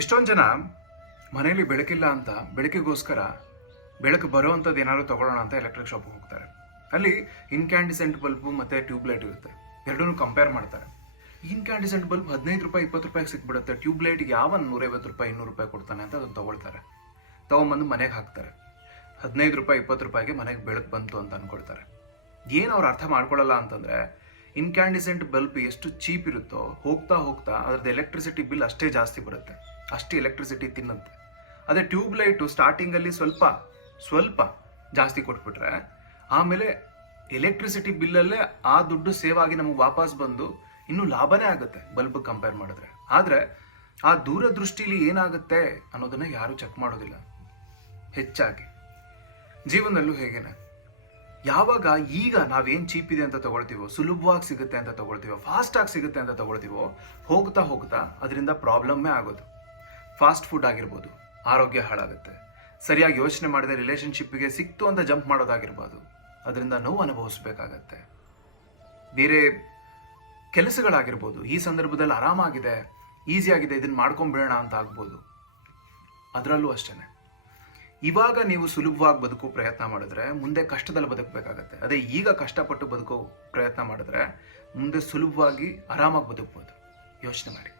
ಎಷ್ಟೊಂದು ಜನ ಮನೆಯಲ್ಲಿ ಬೆಳಕಿಲ್ಲ ಅಂತ ಬೆಳಕಿಗೋಸ್ಕರ ಬೆಳಕು ಬರೋವಂಥದ್ದು ಏನಾದ್ರು ತಗೊಳ್ಳೋಣ ಅಂತ ಎಲೆಕ್ಟ್ರಿಕ್ ಶಾಪಿಗೆ ಹೋಗ್ತಾರೆ. ಅಲ್ಲಿ ಇನ್ಕ್ಯಾಂಡಿಸೆಂಟ್ ಬಲ್ಬು ಮತ್ತು ಟ್ಯೂಬ್ಲೈಟ್ ಇರುತ್ತೆ, ಎರಡನ್ನೂ ಕಂಪೇರ್ ಮಾಡ್ತಾರೆ. ಇನ್ಕ್ಯಾಂಡಿಸೆಂಟ್ ಬಲ್ಬ್ 15 ರೂಪಾಯಿ 20 ರೂಪಾಯಿಗೆ ಸಿಕ್ಬಿಡುತ್ತೆ, ಟ್ಯೂಬ್ಲೈಟ್ಗೆ ಯಾವ 150 ರೂಪಾಯಿ 200 ರೂಪಾಯಿ ಕೊಡ್ತಾನೆ ಅಂತ ಅದನ್ನು ತೊಗೊಳ್ತಾರೆ. ತೊಗೊಂಬಂದು ಮನೆಗೆ ಹಾಕ್ತಾರೆ. 15 ರೂಪಾಯಿ 20 ರೂಪಾಯಿಗೆ ಮನೆಗೆ ಬೆಳಕು ಬಂತು ಅಂತ ಅಂದ್ಕೊಳ್ತಾರೆ. ಏನು ಅವ್ರು ಅರ್ಥ ಮಾಡ್ಕೊಳ್ಳಲ್ಲ ಅಂತಂದರೆ, ಇನ್ಕ್ಯಾಂಡಿಸೆಂಟ್ ಬಲ್ಬ್ ಎಷ್ಟು ಚೀಪ್ ಇರುತ್ತೋ ಹೋಗ್ತಾ ಹೋಗ್ತಾ ಅದರದ್ದು ಎಲೆಕ್ಟ್ರಿಸಿಟಿ ಬಿಲ್ ಅಷ್ಟೇ ಜಾಸ್ತಿ ಬರುತ್ತೆ, ಅಷ್ಟೇ ಎಲೆಕ್ಟ್ರಿಸಿಟಿ ತಿನ್ನುತ್ತೆ. ಅದೇ ಟ್ಯೂಬ್ಲೈಟು ಸ್ಟಾರ್ಟಿಂಗಲ್ಲಿ ಸ್ವಲ್ಪ ಜಾಸ್ತಿ ಕೊಟ್ಬಿಟ್ರೆ ಆಮೇಲೆ ಎಲೆಕ್ಟ್ರಿಸಿಟಿ ಬಿಲ್ಲಲ್ಲೇ ಆ ದುಡ್ಡು ಸೇವ್ ಆಗಿ ನಮಗೆ ವಾಪಸ್ ಬಂದು ಇನ್ನೂ ಲಾಭನೇ ಆಗುತ್ತೆ ಬಲ್ಬ್ ಕಂಪೇರ್ ಮಾಡಿದ್ರೆ. ಆದರೆ ಆ ದೂರದೃಷ್ಟಿಲಿ ಏನಾಗುತ್ತೆ ಅನ್ನೋದನ್ನ ಯಾರೂ ಚೆಕ್ ಮಾಡೋದಿಲ್ಲ. ಹೆಚ್ಚಾಗಿ ಜೀವನದಲ್ಲೂ ಹೇಗೇನೆ, ಯಾವಾಗ ಈಗ ನಾವೇನು ಚೀಪ್ ಇದೆ ಅಂತ ತಗೊಳ್ತೀವೋ, ಸುಲಭವಾಗಿ ಸಿಗುತ್ತೆ ಅಂತ ತಗೊಳ್ತೀವೋ, ಫಾಸ್ಟಾಗಿ ಸಿಗುತ್ತೆ ಅಂತ ತಗೊಳ್ತೀವೋ, ಹೋಗ್ತಾ ಹೋಗ್ತಾ ಅದರಿಂದ ಪ್ರಾಬ್ಲಮ್ಮೇ ಆಗೋದು. ಫಾಸ್ಟ್ ಫುಡ್ ಆಗಿರ್ಬೋದು, ಆರೋಗ್ಯ ಹಾಳಾಗುತ್ತೆ. ಸರಿಯಾಗಿ ಯೋಚನೆ ಮಾಡಿದೆ ರಿಲೇಷನ್ಶಿಪ್ಪಿಗೆ ಸಿಕ್ತು ಅಂತ ಜಂಪ್ ಮಾಡೋದಾಗಿರ್ಬೋದು, ಅದರಿಂದ ನೋವು ಅನುಭವಿಸ್ಬೇಕಾಗತ್ತೆ. ಬೇರೆ ಕೆಲಸಗಳಾಗಿರ್ಬೋದು, ಈ ಸಂದರ್ಭದಲ್ಲಿ ಆರಾಮಾಗಿದೆ, ಈಸಿಯಾಗಿದೆ, ಇದನ್ನು ಮಾಡ್ಕೊಂಬಿಡೋಣ ಅಂತ ಆಗ್ಬೋದು. ಅದರಲ್ಲೂ ಅಷ್ಟೇ, ಇವಾಗ ನೀವು ಸುಲಭವಾಗಿ ಬದುಕೋ ಪ್ರಯತ್ನ ಮಾಡಿದ್ರೆ ಮುಂದೆ ಕಷ್ಟದಲ್ಲಿ ಬದುಕಬೇಕಾಗತ್ತೆ. ಅದೇ ಈಗ ಕಷ್ಟಪಟ್ಟು ಬದುಕೋ ಪ್ರಯತ್ನ ಮಾಡಿದ್ರೆ ಮುಂದೆ ಸುಲಭವಾಗಿ ಆರಾಮಾಗಿ ಬದುಕ್ಬೋದು. ಯೋಚನೆ ಮಾಡಿ.